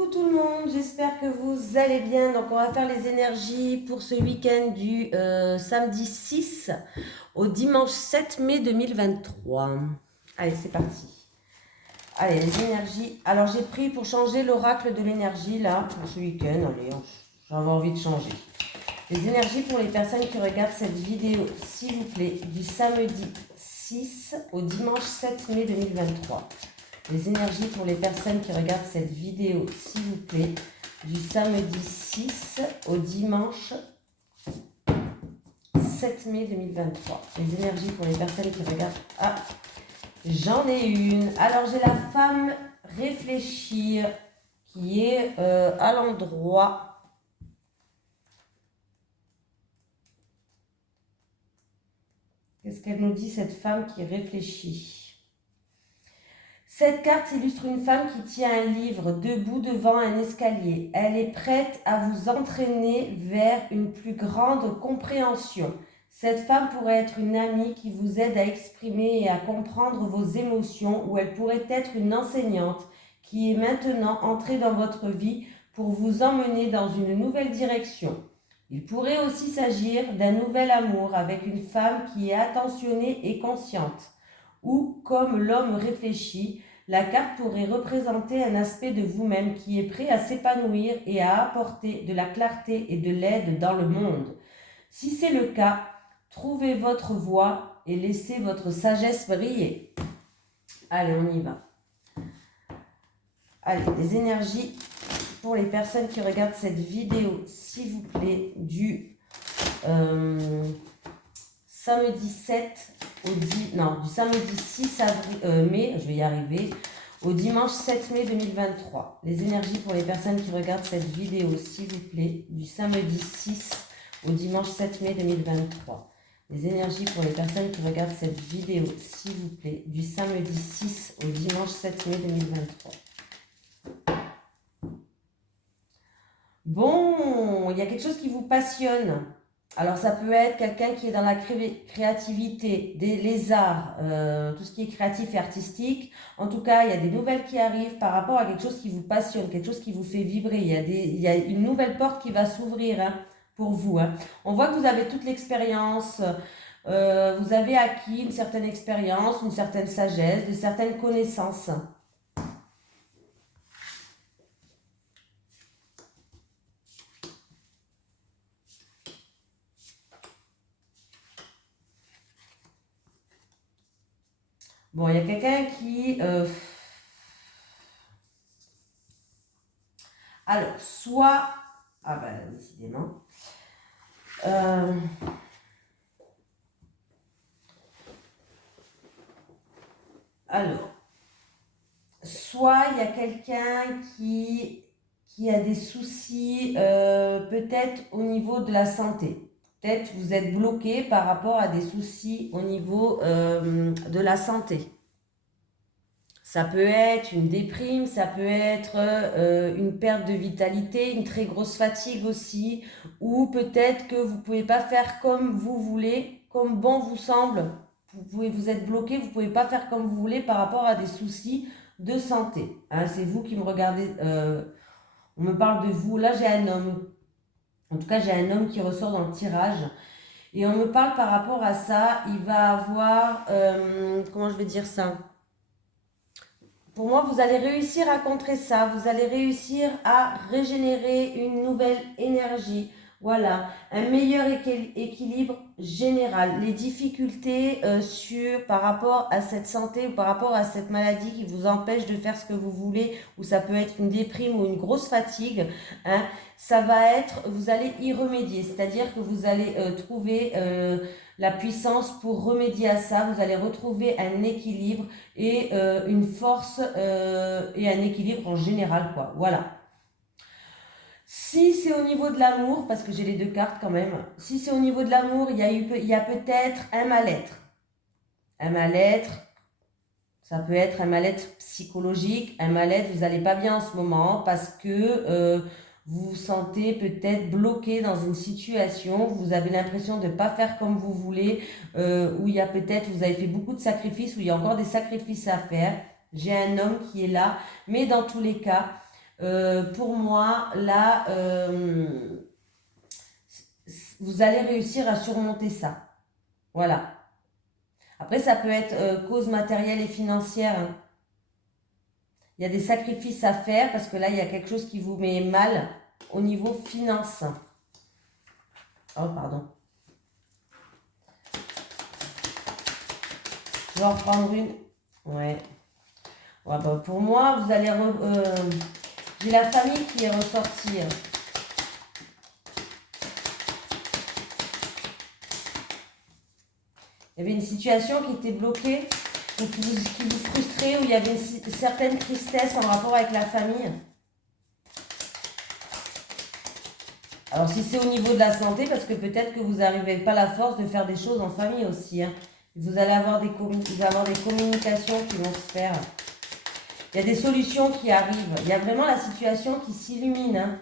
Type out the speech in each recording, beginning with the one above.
Coucou tout le monde, j'espère que vous allez bien. Donc on va faire les énergies pour ce week-end du samedi 6 au dimanche 7 mai 2023. Allez, c'est parti. Allez, les énergies. Alors j'ai pris pour changer l'oracle de l'énergie là pour ce week-end. Allez, j'avais envie de changer. Les énergies pour les personnes qui regardent cette vidéo, s'il vous plaît, du samedi 6 au dimanche 7 mai 2023. Les énergies pour les personnes qui regardent cette vidéo, s'il vous plaît, du samedi 6 au dimanche 7 mai 2023. Les énergies pour les personnes qui regardent... Ah, j'en ai une. Alors, j'ai la femme réfléchir qui est à l'endroit... Qu'est-ce qu'elle nous dit, cette femme qui réfléchit ? Cette carte illustre une femme qui tient un livre debout devant un escalier. Elle est prête à vous entraîner vers une plus grande compréhension. Cette femme pourrait être une amie qui vous aide à exprimer et à comprendre vos émotions, ou elle pourrait être une enseignante qui est maintenant entrée dans votre vie pour vous emmener dans une nouvelle direction. Il pourrait aussi s'agir d'un nouvel amour avec une femme qui est attentionnée et consciente. Ou, comme l'homme réfléchi, la carte pourrait représenter un aspect de vous-même qui est prêt à s'épanouir et à apporter de la clarté et de l'aide dans le monde. Si c'est le cas, trouvez votre voie et laissez votre sagesse briller. Allez, on y va. Allez, les énergies pour les personnes qui regardent cette vidéo, s'il vous plaît, du samedi 7 du samedi 6 mai, je vais y arriver, au dimanche 7 mai 2023. Les énergies pour les personnes qui regardent cette vidéo, s'il vous plaît, du samedi 6 au dimanche 7 mai 2023. Les énergies pour les personnes qui regardent cette vidéo, s'il vous plaît, du samedi 6 au dimanche 7 mai 2023. Bon, il y a quelque chose qui vous passionne. Alors ça peut être quelqu'un qui est dans la créativité, les arts, tout ce qui est créatif et artistique. En tout cas, il y a des nouvelles qui arrivent par rapport à quelque chose qui vous passionne, quelque chose qui vous fait vibrer. Il y a une nouvelle porte qui va s'ouvrir pour vous. On voit que vous avez toute l'expérience, vous avez acquis une certaine expérience, une certaine sagesse, de certaines connaissances. Bon, il y a quelqu'un qui... Alors, soit... Ah ben, décidément. Alors, soit il y a quelqu'un qui a des soucis peut-être au niveau de la santé. Peut-être vous êtes bloqué par rapport à des soucis au niveau de la santé. Ça peut être une déprime, ça peut être une perte de vitalité, une très grosse fatigue aussi, ou peut-être que vous ne pouvez pas faire comme vous voulez, comme bon vous semble. Vous êtes bloqué, vous ne pouvez pas faire comme vous voulez par rapport à des soucis de santé. Hein, c'est vous qui me regardez, on me parle de vous. Là, j'ai un homme. En tout cas, j'ai un homme qui ressort dans le tirage. Et on me parle par rapport à ça. Il va avoir, comment je vais dire ça ? Pour moi, vous allez réussir à contrer ça. Vous allez réussir à régénérer une nouvelle énergie. Voilà, un meilleur équilibre général. Les difficultés par rapport à cette santé ou par rapport à cette maladie qui vous empêche de faire ce que vous voulez, ou ça peut être une déprime ou une grosse fatigue, hein, ça va être, vous allez y remédier. C'est-à-dire que vous allez trouver la puissance pour remédier à ça. Vous allez retrouver un équilibre et une force et un équilibre en général, quoi. Voilà. Si c'est au niveau de l'amour, parce que j'ai les deux cartes quand même, si c'est au niveau de l'amour, il y a peut-être un mal-être. Un mal-être, ça peut être un mal-être psychologique, un mal-être, vous n'allez pas bien en ce moment parce que vous vous sentez peut-être bloqué dans une situation, vous avez l'impression de ne pas faire comme vous voulez, où il y a peut-être, vous avez fait beaucoup de sacrifices, où il y a encore des sacrifices à faire. J'ai un homme qui est là, mais dans tous les cas, pour moi, là, vous allez réussir à surmonter ça. Voilà. Après, ça peut être cause matérielle et financière, hein. Il y a des sacrifices à faire parce que là, il y a quelque chose qui vous met mal au niveau finance. Oh, pardon. Je vais en reprendre une. Ouais. Ouais, bah pour moi, vous allez... j'ai la famille qui est ressortie. Il y avait une situation qui était bloquée, ou qui vous frustrait, où il y avait une certaine tristesse en rapport avec la famille. Alors si c'est au niveau de la santé, parce que peut-être que vous n'arrivez pas à la force de faire des choses en famille aussi, hein. Vous allez avoir des communications qui vont se faire. Il y a des solutions qui arrivent. Il y a vraiment la situation qui s'illumine, hein.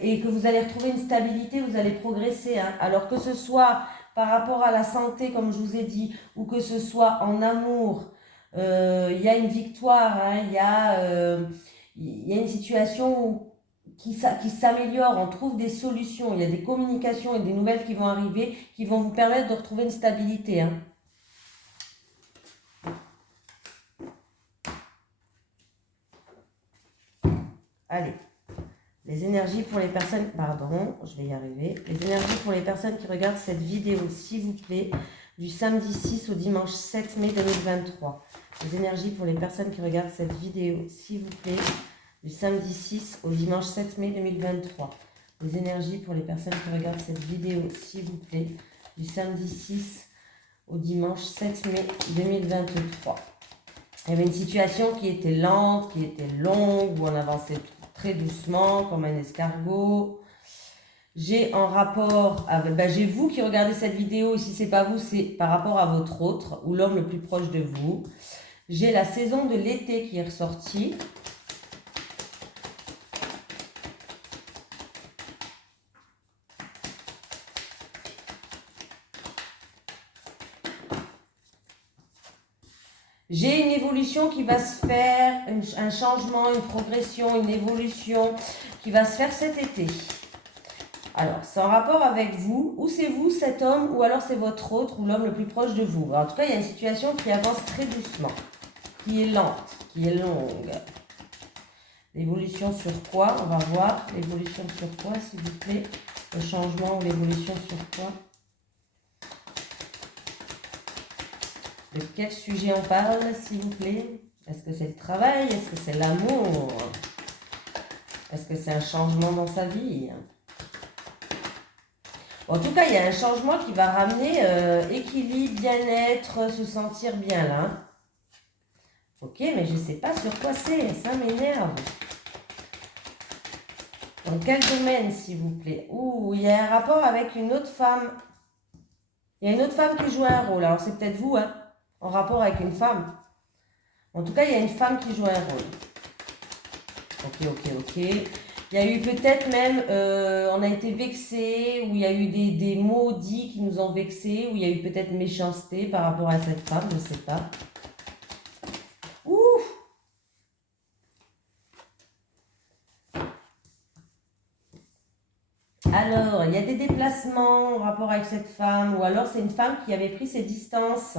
Et que vous allez retrouver une stabilité, vous allez progresser, hein. Alors que ce soit par rapport à la santé, comme je vous ai dit, ou que ce soit en amour, il y a une victoire, hein. Il y a une situation qui s'améliore, on trouve des solutions, il y a des communications et des nouvelles qui vont arriver, qui vont vous permettre de retrouver une stabilité, hein. Allez. Les énergies pour les personnes... Pardon, je vais y arriver. Les énergies pour les personnes qui regardent cette vidéo, s'il vous plaît, du samedi 6 au dimanche 7 mai 2023. Les énergies pour les personnes qui regardent cette vidéo, s'il vous plaît, du samedi 6 au dimanche 7 mai 2023. Les énergies pour les personnes qui regardent cette vidéo, s'il vous plaît, du samedi 6 au dimanche 7 mai 2023. Il y avait une situation qui était lente, qui était longue, où on avançait très doucement, comme un escargot. J'ai en rapport avec... j'ai vous qui regardez cette vidéo, et si c'est pas vous, c'est par rapport à votre autre, ou l'homme le plus proche de vous. J'ai la saison de l'été qui est ressortie. J'ai une évolution qui va se faire, un changement, une progression, une évolution qui va se faire cet été. Alors, c'est en rapport avec vous, ou c'est vous, cet homme, ou alors c'est votre autre, ou l'homme le plus proche de vous. Alors, en tout cas, il y a une situation qui avance très doucement, qui est lente, qui est longue. L'évolution sur quoi? On va voir. L'évolution sur quoi, s'il vous plaît? Le changement ou l'évolution sur quoi? De quel sujet on parle, s'il vous plaît? Est-ce que c'est le travail? Est-ce que c'est l'amour? Est-ce que c'est un changement dans sa vie? En tout cas, il y a un changement qui va ramener équilibre, bien-être, se sentir bien là. Ok, mais je ne sais pas sur quoi c'est, ça m'énerve. Dans quel domaine, s'il vous plaît? Ouh, il y a un rapport avec une autre femme. Il y a une autre femme qui joue un rôle. Alors, c'est peut-être vous, hein, en rapport avec une femme. En tout cas, il y a une femme qui joue un rôle. Ok. Il y a eu peut-être même, on a été vexé, ou il y a eu des mots dits qui nous ont vexés, ou il y a eu peut-être méchanceté par rapport à cette femme, je ne sais pas. Ouh! Alors, il y a des déplacements en rapport avec cette femme, ou alors c'est une femme qui avait pris ses distances.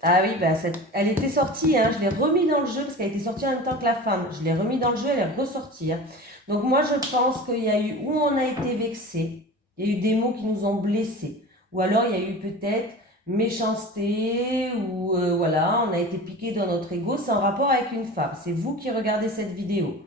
Ah oui, bah elle était sortie, hein, je l'ai remis dans le jeu parce qu'elle était sortie en même temps que la femme. Je l'ai remis dans le jeu, elle est ressortie, hein. Donc moi, je pense qu'il y a eu, où on a été vexé, il y a eu des mots qui nous ont blessés. Ou alors, il y a eu peut-être méchanceté, ou voilà, on a été piqué dans notre ego. C'est en rapport avec une femme. C'est vous qui regardez cette vidéo.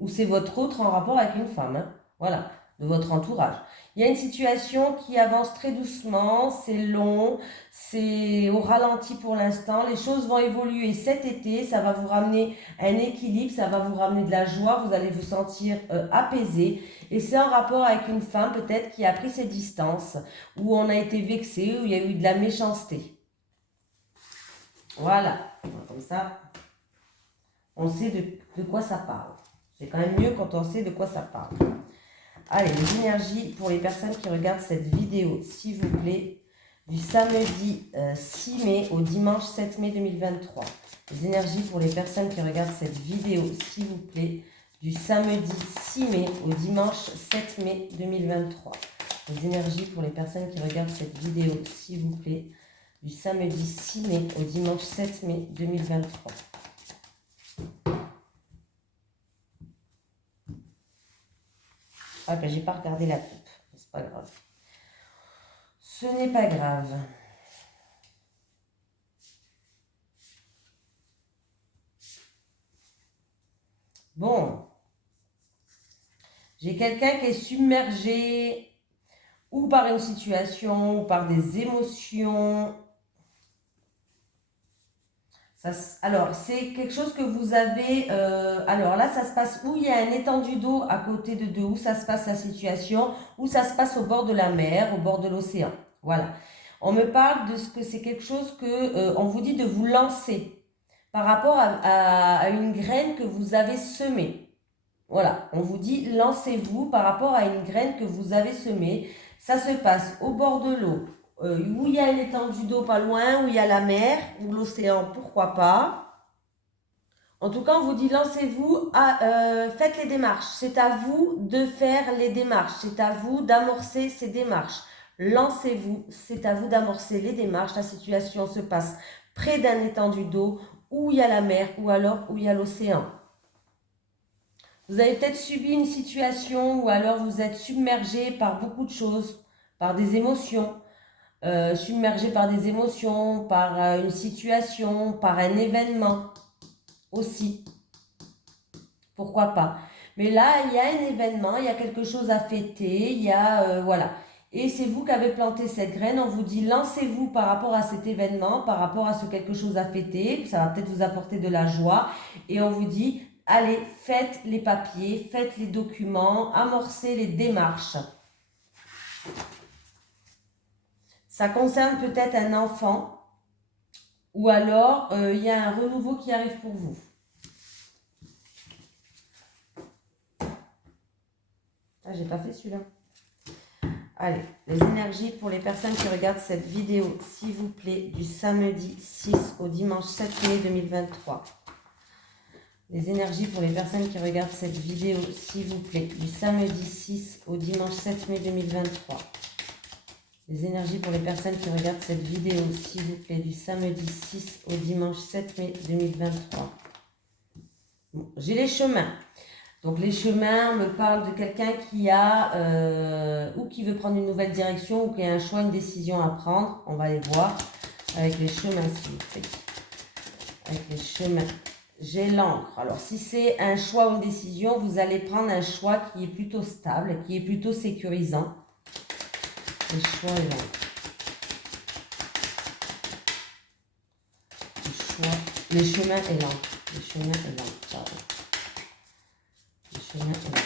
Ou c'est votre autre en rapport avec une femme, hein. Voilà, de votre entourage. Il y a une situation qui avance très doucement, c'est long, c'est au ralenti pour l'instant. Les choses vont évoluer cet été, ça va vous ramener un équilibre, ça va vous ramener de la joie, vous allez vous sentir apaisé. Et c'est en rapport avec une femme peut-être qui a pris ses distances, où on a été vexé, où il y a eu de la méchanceté. Voilà, comme ça, on sait de quoi ça parle. C'est quand même mieux quand on sait de quoi ça parle. Allez, les énergies pour les personnes qui regardent cette vidéo, s'il vous plaît, du samedi 6 mai au dimanche 7 mai 2023. Les énergies pour les personnes qui regardent cette vidéo, s'il vous plaît, du samedi 6 mai au dimanche 7 mai 2023. Les énergies pour les personnes qui regardent cette vidéo, s'il vous plaît, du samedi 6 mai au dimanche 7 mai 2023. Ah ben j'ai pas regardé la coupe, c'est pas grave. Ce n'est pas grave. Bon. J'ai quelqu'un qui est submergé ou par une situation, ou par des émotions. Alors, c'est quelque chose que vous avez... alors là, ça se passe où il y a un étendu d'eau à côté de où ça se passe la situation, où ça se passe au bord de la mer, au bord de l'océan. Voilà. On me parle de ce que c'est quelque chose que on vous dit de vous lancer par rapport à une graine que vous avez semée. Voilà, on vous dit lancez-vous par rapport à une graine que vous avez semée. Ça se passe au bord de l'eau, où il y a une étendue d'eau pas loin, où il y a la mer ou l'océan, pourquoi pas. En tout cas, on vous dit lancez-vous, faites les démarches. C'est à vous de faire les démarches, c'est à vous d'amorcer ces démarches. Lancez-vous, c'est à vous d'amorcer les démarches. La situation se passe près d'un étendue d'eau, où il y a la mer ou alors où il y a l'océan. Vous avez peut-être subi une situation ou alors vous êtes submergé par beaucoup de choses, par des émotions, submergé par des émotions, par une situation, par un événement aussi. Pourquoi pas? Mais là, il y a un événement, il y a quelque chose à fêter, il y a... voilà. Et c'est vous qui avez planté cette graine, on vous dit lancez-vous par rapport à cet événement, par rapport à ce quelque chose à fêter, ça va peut-être vous apporter de la joie. Et on vous dit... Allez, faites les papiers, faites les documents, amorcez les démarches. Ça concerne peut-être un enfant ou alors il y a un renouveau qui arrive pour vous. Ah, j'ai pas fait celui-là. Allez, les énergies pour les personnes qui regardent cette vidéo, s'il vous plaît, du samedi 6 au dimanche 7 mai 2023. Les énergies pour les personnes qui regardent cette vidéo, s'il vous plaît, du samedi 6 au dimanche 7 mai 2023. Les énergies pour les personnes qui regardent cette vidéo, s'il vous plaît, du samedi 6 au dimanche 7 mai 2023. Bon, j'ai les chemins. Donc les chemins me parlent de quelqu'un qui a ou qui veut prendre une nouvelle direction ou qui a un choix, une décision à prendre. On va les voir avec les chemins, s'il vous plaît. Avec les chemins. J'ai l'encre. Alors, si c'est un choix ou une décision, vous allez prendre un choix qui est plutôt stable, qui est plutôt sécurisant. Les choix et l'encre. Les chemins et l'encre. Les chemins et l'encre, pardon. Les chemins et l'encre.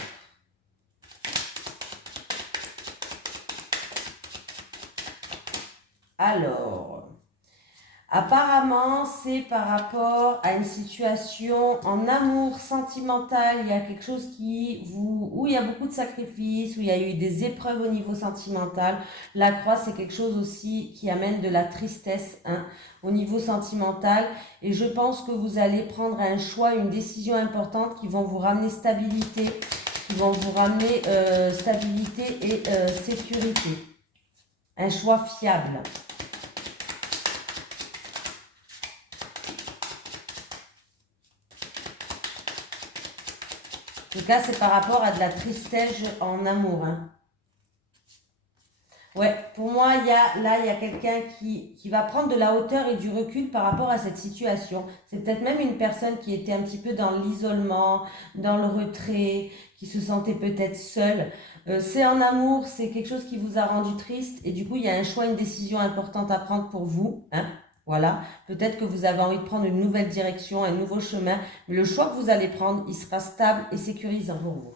Alors... Apparemment, c'est par rapport à une situation en amour sentimental. Il y a quelque chose où il y a beaucoup de sacrifices, où il y a eu des épreuves au niveau sentimental. La croix, c'est quelque chose aussi qui amène de la tristesse au niveau sentimental. Et je pense que vous allez prendre un choix, une décision importante qui vont vous ramener stabilité, stabilité et sécurité. Un choix fiable. En tout cas, c'est par rapport à de la tristesse en amour. Ouais, pour moi, il y a quelqu'un qui va prendre de la hauteur et du recul par rapport à cette situation. C'est peut-être même une personne qui était un petit peu dans l'isolement, dans le retrait, qui se sentait peut-être seule. C'est en amour, c'est quelque chose qui vous a rendu triste et du coup, il y a un choix, une décision importante à prendre pour vous. Voilà, peut-être que vous avez envie de prendre une nouvelle direction, un nouveau chemin, mais le choix que vous allez prendre, il sera stable et sécurisant pour vous.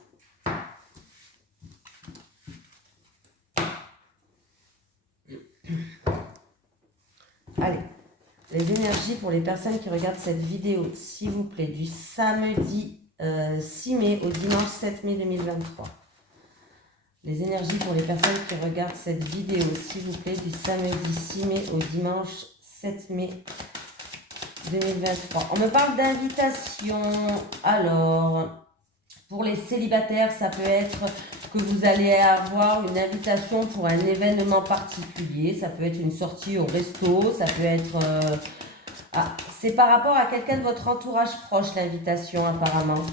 Allez, les énergies pour les personnes qui regardent cette vidéo, s'il vous plaît, du samedi 6 mai au dimanche 7 mai 2023. Les énergies pour les personnes qui regardent cette vidéo, s'il vous plaît, du samedi 6 mai au dimanche 7 mai 2023. On me parle d'invitation. Alors, pour les célibataires, ça peut être que vous allez avoir une invitation pour un événement particulier. Ça peut être une sortie au resto, ça peut être... c'est par rapport à quelqu'un de votre entourage proche, l'invitation, apparemment.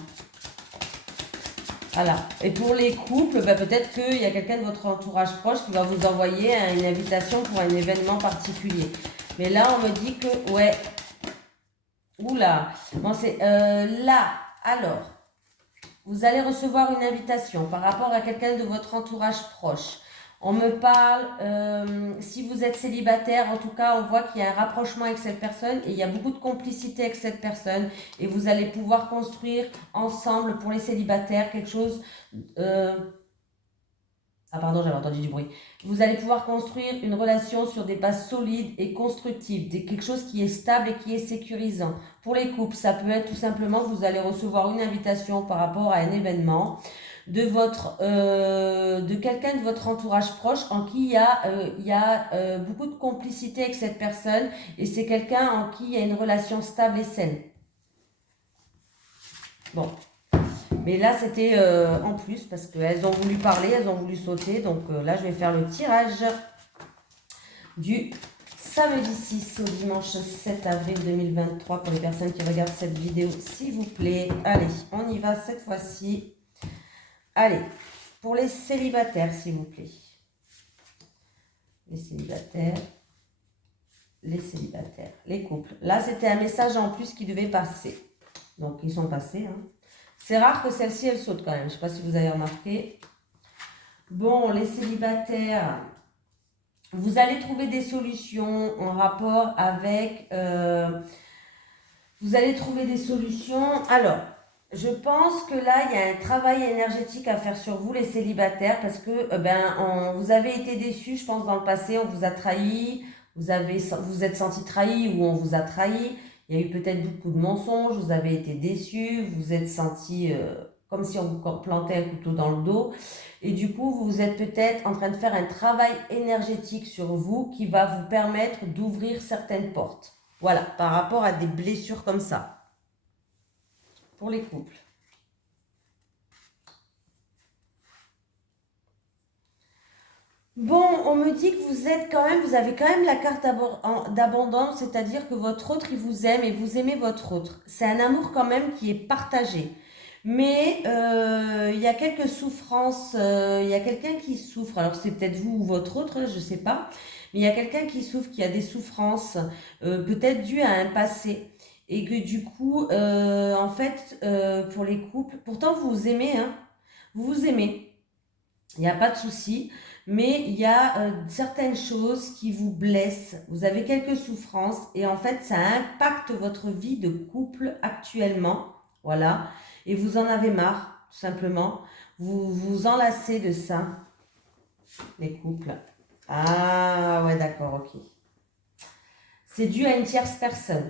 Voilà. Et pour les couples, peut-être qu'il y a quelqu'un de votre entourage proche qui va vous envoyer une invitation pour un événement particulier. Mais là, on me dit que, ouais. Oula. Bon, c'est là. Alors, vous allez recevoir une invitation par rapport à quelqu'un de votre entourage proche. On me parle, si vous êtes célibataire, en tout cas, on voit qu'il y a un rapprochement avec cette personne et il y a beaucoup de complicité avec cette personne et vous allez pouvoir construire ensemble, pour les célibataires, quelque chose... Ah pardon, j'avais entendu du bruit. Vous allez pouvoir construire une relation sur des bases solides et constructives, quelque chose qui est stable et qui est sécurisant. Pour les couples, ça peut être tout simplement que vous allez recevoir une invitation par rapport à un événement de quelqu'un de votre entourage proche en qui il y a beaucoup de complicité avec cette personne et c'est quelqu'un en qui il y a une relation stable et saine. Bon. Mais là, c'était en plus parce qu'elles ont voulu parler, elles ont voulu sauter. Donc là, je vais faire le tirage du samedi 6 au dimanche 7 avril 2023 pour les personnes qui regardent cette vidéo, s'il vous plaît. Allez, on y va cette fois-ci. Allez, pour les célibataires, s'il vous plaît. Les célibataires, les couples. Là, c'était un message en plus qui devait passer. Donc, ils sont passés, hein. C'est rare que celle-ci, elle saute quand même. Je ne sais pas si vous avez remarqué. Bon, les célibataires, vous allez trouver des solutions en rapport avec... vous allez trouver des solutions. Alors, je pense que là, il y a un travail énergétique à faire sur vous, les célibataires, parce que vous avez été déçus, je pense, dans le passé. On vous a trahi, vous êtes senti trahi ou on vous a trahi. Il y a eu peut-être beaucoup de mensonges, vous avez été déçus, vous vous êtes senti comme si on vous plantait un couteau dans le dos. Et du coup, vous êtes peut-être en train de faire un travail énergétique sur vous qui va vous permettre d'ouvrir certaines portes. Voilà, par rapport à des blessures comme ça. Pour les couples. Bon, on me dit que vous avez quand même la carte d'abondance, c'est-à-dire que votre autre, il vous aime et vous aimez votre autre. C'est un amour quand même qui est partagé. Mais il y a quelques souffrances, il y a quelqu'un qui souffre, alors c'est peut-être vous ou votre autre, je ne sais pas, mais il y a quelqu'un qui souffre, qui a des souffrances, peut-être dues à un passé. Et que du coup, en fait, pour les couples, pourtant vous vous aimez, hein, vous vous aimez. Il n'y a pas de souci, mais il y a certaines choses qui vous blessent. Vous avez quelques souffrances et en fait, ça impacte votre vie de couple actuellement. Voilà. Et vous en avez marre, tout simplement. Vous vous enlacez de ça, les couples. Ah ouais, d'accord, ok. C'est dû à une tierce personne.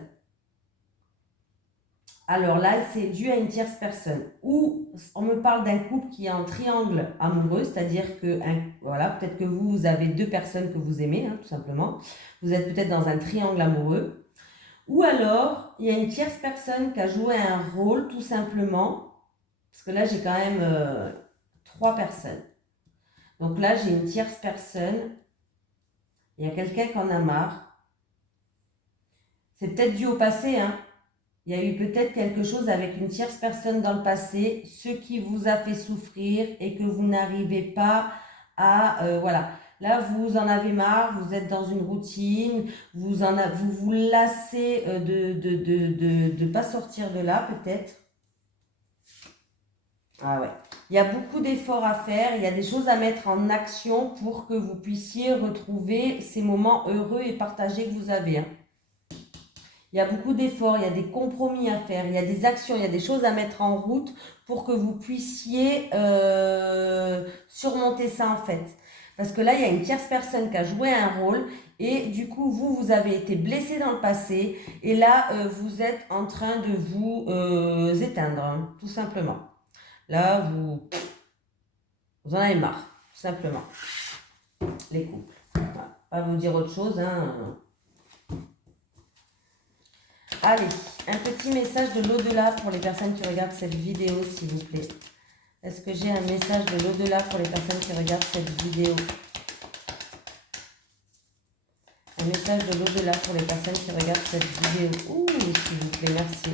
Alors là, c'est dû à une tierce personne. Ou on me parle d'un couple qui est en triangle amoureux, c'est-à-dire que, voilà, peut-être que vous avez deux personnes que vous aimez, hein, tout simplement. Vous êtes peut-être dans un triangle amoureux. Ou alors, il y a une tierce personne qui a joué un rôle, tout simplement. Parce que là, j'ai quand même 3 personnes. Donc là, j'ai une tierce personne. Il y a quelqu'un qui en a marre. C'est peut-être dû au passé, hein. Il y a eu peut-être quelque chose avec une tierce personne dans le passé, ce qui vous a fait souffrir et que vous n'arrivez pas à... voilà. Là, vous en avez marre, vous êtes dans une routine, vous vous lassez de pas sortir de là, peut-être. Ah ouais. Il y a beaucoup d'efforts à faire, il y a des choses à mettre en action pour que vous puissiez retrouver ces moments heureux et partagés que vous avez, hein. Il y a beaucoup d'efforts, il y a des compromis à faire, il y a des actions, il y a des choses à mettre en route pour que vous puissiez surmonter ça en fait. Parce que là, il y a une tierce personne qui a joué un rôle et du coup, vous avez été blessé dans le passé et là, vous êtes en train de vous éteindre, hein, tout simplement. Là, vous en avez marre. tout simplement. Les couples. Voilà. Pas vous dire autre chose, hein. Allez, un petit message de l'au-delà pour les personnes qui regardent cette vidéo, s'il vous plaît. Est-ce que j'ai un message de l'au-delà pour les personnes qui regardent cette vidéo? Un message de l'au-delà pour les personnes qui regardent cette vidéo. Ouh, s'il vous plaît, merci.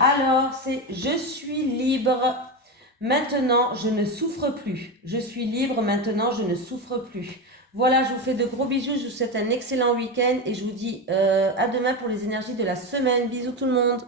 Alors, c'est « Je suis libre, maintenant je ne souffre plus. Je suis libre, maintenant je ne souffre plus. » Voilà, je vous fais de gros bisous, je vous souhaite un excellent week-end et je vous dis à demain pour les énergies de la semaine. Bisous tout le monde.